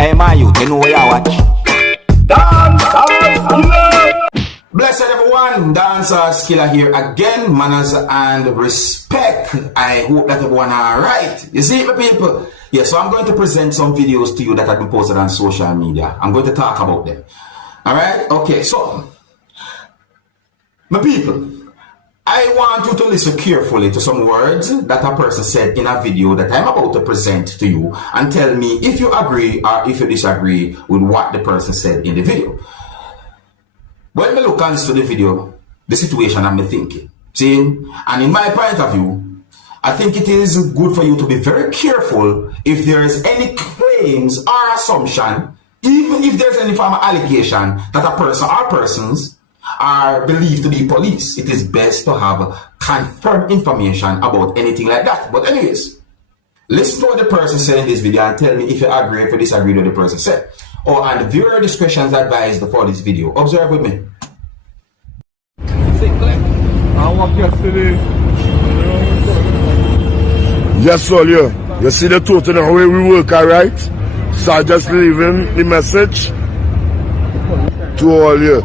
Hey, my youth, you know where you watch? Dancehall skilla. Blessed everyone, Dancehall skilla here again, manners and respect. I hope that everyone are right. You see my people? Yeah, so I'm going to present some videos to you that have been posted on social media. I'm going to talk about them. Alright? Okay, so my people, I want you to listen carefully to some words that a person said in a video that I'm about to present to you and tell me if you agree or if you disagree with what the person said in the video. When I look into the video, the situation I'm thinking, see, and in my point of view, I think it is good for you to be very careful if there is any claims or assumption, even if there's any form of allegation that a person or persons are believed to be police. It is best to have confirmed information about anything like that. But anyways, listen to what the person said in this video and tell me if you agree or if you disagree with what the person said. Oh, and viewer discretion is advised for this video. Observe with me. I walk yesterday. Yes, sir, yeah. You see the total the way we work, alright? So I just leaving the message to all you,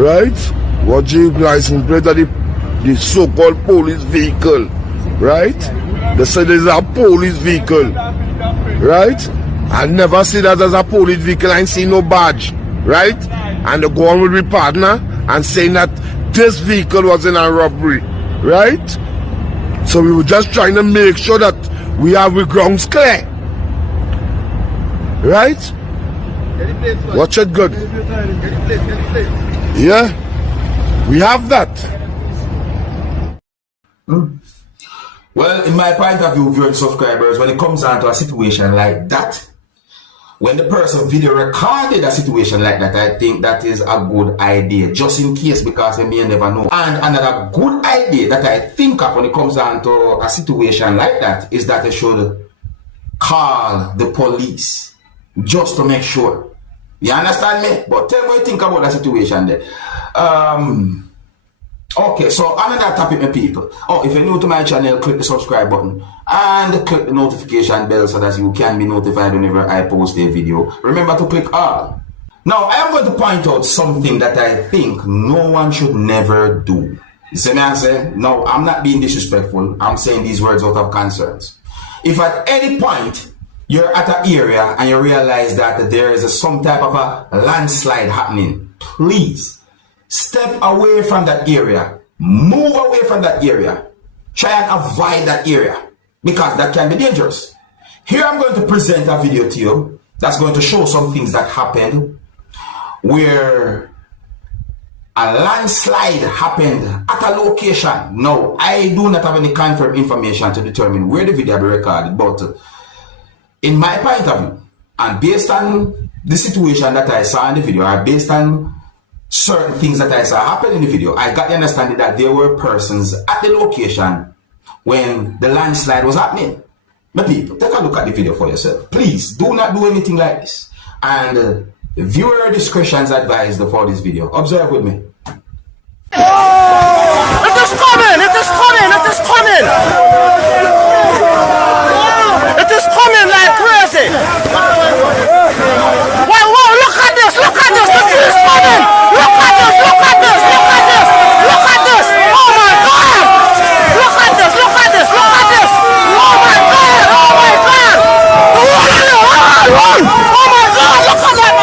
right? What you license plate of the so-called police vehicle, right? They say there's a police vehicle, right? I never see that as a police vehicle. I ain't see no badge, right? And they go on with my partner and saying that this vehicle was in a robbery, right? So we were just trying to make sure that we have the grounds clear, right? Watch it good. Yeah, we have that. Well, in my point of view, viewers, subscribers, when it comes down to a situation like that, when the person video recorded a situation like that, I think that is a good idea, just in case, because you may never know. And another good idea that I think of when it comes down to a situation like that is that they should call the police, just to make sure. You understand me? But tell me what you think about that situation there. Okay, so another topic, my people. Oh, if you're new to my channel, click the subscribe button and click the notification bell so that you can be notified whenever I post a video. Remember to click all. Now, I am going to point out something that I think no one should never do. You see what I'm saying? No, I'm not being disrespectful. I'm saying these words out of concerns. If at any point you're at an area and you realize that there is some type of a landslide happening, please step away from that area. Move away from that area. Try and avoid that area because that can be dangerous. Here I'm going to present a video to you that's going to show some things that happened where a landslide happened at a location. Now, I do not have any confirmed information to determine where the video will be recorded, but in my point of view, and based on the situation that I saw in the video, or based on certain things that I saw happen in the video, I got the understanding that there were persons at the location when the landslide was happening. My people, take a look at the video for yourself. Please do not do anything like this. And viewer discretion is advised for this video. Observe with me. It is coming! It is coming! It is coming! It is coming like crazy! Wow, wow, look at this! Look at this! The tree is coming! Look at this! Look at this! Look at this! Look at this! Oh my God! Look at this! Look at this! Look at this! Oh my God! Oh my God! Run! Oh my God! Look at that!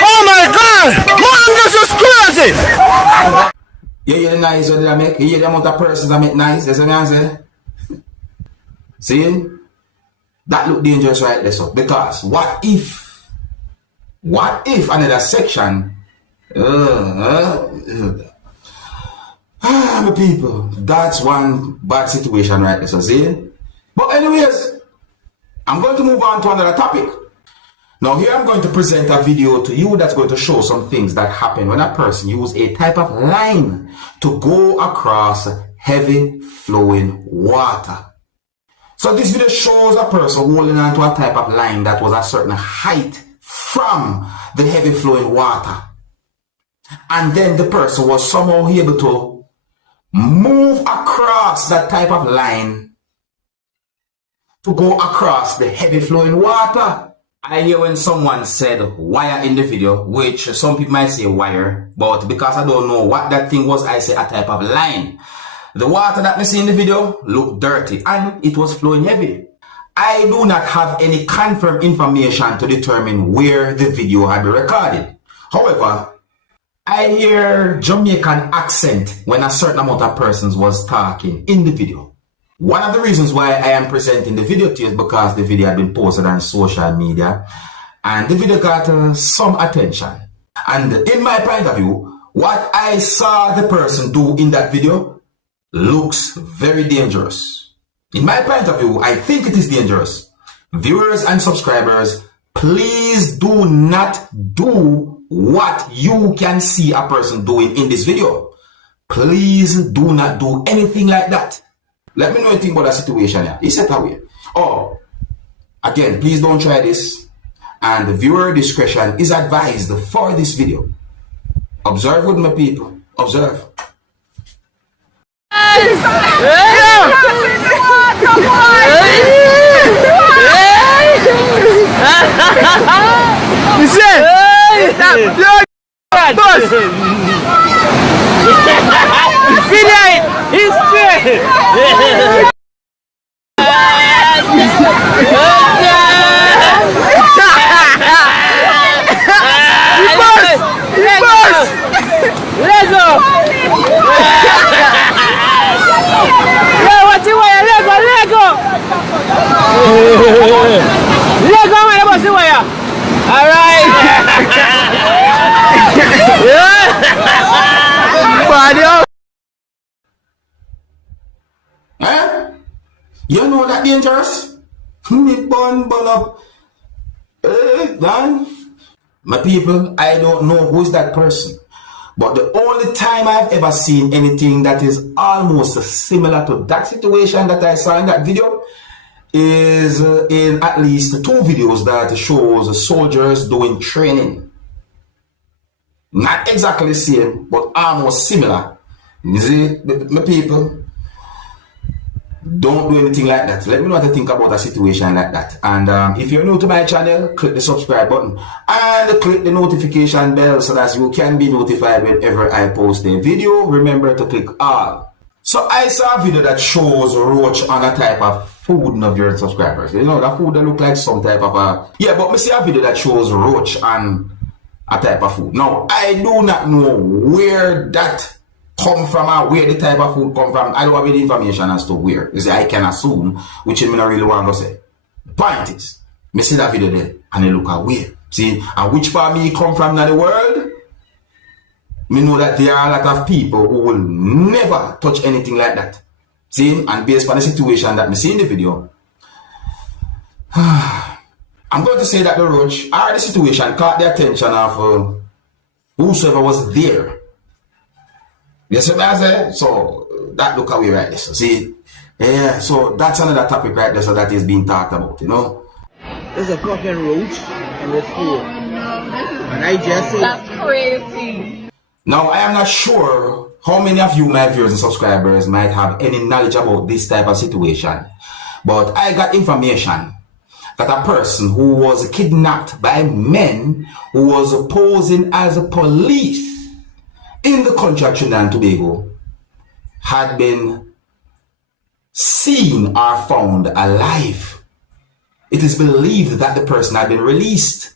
Oh my God! Man, this is crazy! You hear the noise that I make? You hear the amount of persons I make noise? That's what I'm saying. See? That look dangerous right there, so. Because what if another section my people, that's one bad situation right there, so see? But anyways, I'm going to move on to another topic. Now here I'm going to present a video to you that's going to show some things that happen when a person uses a type of line to go across heavy flowing water. So this video shows a person holding onto a type of line that was a certain height from the heavy flowing water. And then the person was somehow able to move across that type of line to go across the heavy flowing water. I hear when someone said wire in the video, which some people might say wire, but because I don't know what that thing was, I say a type of line. The water that we see in the video looked dirty and it was flowing heavy. I do not have any confirmed information to determine where the video had been recorded. However, I hear Jamaican accent when a certain amount of persons was talking in the video. One of the reasons why I am presenting the video to you is because the video had been posted on social media and the video got some attention. And in my point of view, what I saw the person do in that video looks very dangerous. In my point of view, I think it is dangerous. Viewers and subscribers, please do not do what you can see a person doing in this video. Please do not do anything like that. Let me know anything about the situation here. He said away. Oh, again, please don't try this. And the viewer discretion is advised for this video. Observe with my people. Observe. You know that dangerous? Me bun up. Man. My people, I don't know who's that person. But the only time I've ever seen anything that is almost similar to that situation that I saw in that video is in at least 2 videos that shows soldiers doing training. Not exactly the same, but almost similar. You see, my people, don't do anything like that. Let me know what you think about a situation like that. And if you're new to my channel, click the subscribe button and click the notification bell so that you can be notified whenever I post a video. Remember to click all. So I saw a video that shows Roach on a type of food of your subscribers. You know, that food that look like some type of a... Yeah, but I see a video that shows Roach on a type of food. Now, I do not know where that come from or where the type of food come from. I don't have any information as to where. You see, I can assume, which I don't really want to say. The point is, I see that video there and I look at where. See, and which part me come from in the world? Me know that there are a lot of people who will never touch anything like that. See, and based on the situation that I see in the video, I'm going to say that the Roach or the situation caught the attention of whosoever was there. You see what I say? So that look away right there. So see, yeah, so that's another topic right there, so that is being talked about, you know. There's a fucking roach in this food. And I just said, that's crazy. Now, I am not sure how many of you, my viewers and subscribers, might have any knowledge about this type of situation. But I got information that a person who was kidnapped by men who was posing as a police in the country of Trinidad and Tobago had been seen or found alive. It is believed that the person had been released.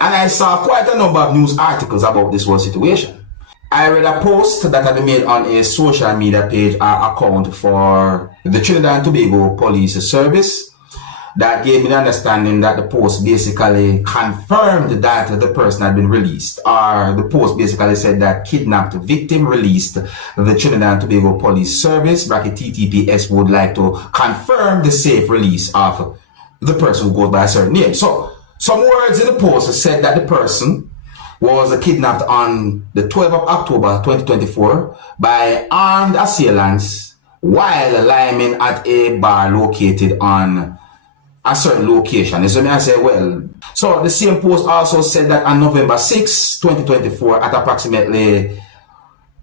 And I saw quite a number of news articles about this whole situation. I read a post that had been made on a social media page or account for the Trinidad and Tobago Police Service that gave me the understanding that the post basically confirmed that the person had been released. Or the post basically said that kidnapped victim released. The Trinidad and Tobago Police Service, bracket TTPS, would like to confirm the safe release of the person who goes by a certain name. So, some words in the post said that the person was kidnapped on the 12th of October 2024 by armed assailants while lying at a bar located on a certain location. So I say, well, so the same post also said that on November 6, 2024 at approximately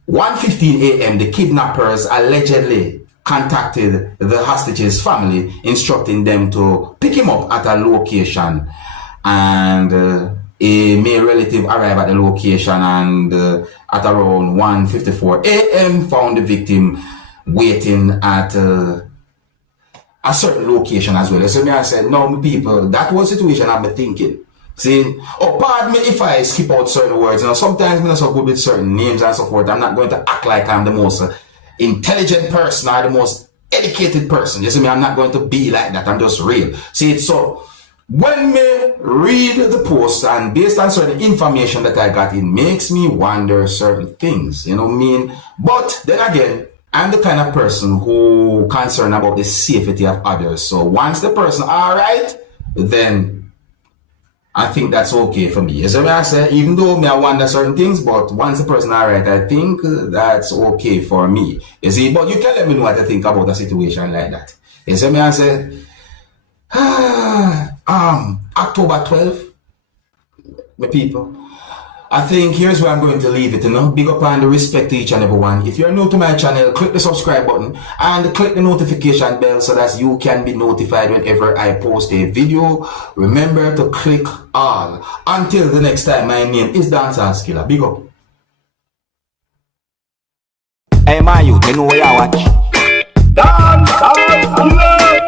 1:15 a.m. the kidnappers allegedly contacted the hostages' family, instructing them to pick him up at a location. And a male relative arrived at the location and at around 1:54 a.m. found the victim waiting at a certain location as well. So me I said, no people, that was the situation I've been thinking. See, oh, pardon me if I skip out certain words. You know, sometimes I'm not so good with certain names and so forth. I'm not going to act like I'm the most intelligent person or the most educated person. You see me, I'm not going to be like that. I'm just real. See, so when me read the post and based on certain information that I got, it makes me wonder certain things. You know what I mean? But then again, I'm the kind of person who concerned about the safety of others. So once the person all right, then I think that's okay for me. You see what I say? Even though I wonder certain things, but once the person all right, I think that's okay for me. You see, but you can let me know what you think about a situation like that. You see what I say? October 12th, my people. I think here's where I'm going to leave it, you know. Big up and respect to each and every one. If you're new to my channel, click the subscribe button and click the notification bell so that you can be notified whenever I post a video. Remember to click all. Until the next time, my name is Dancehall Skilla. Big up. Hey man, you know where you watch. Dancehall skilla.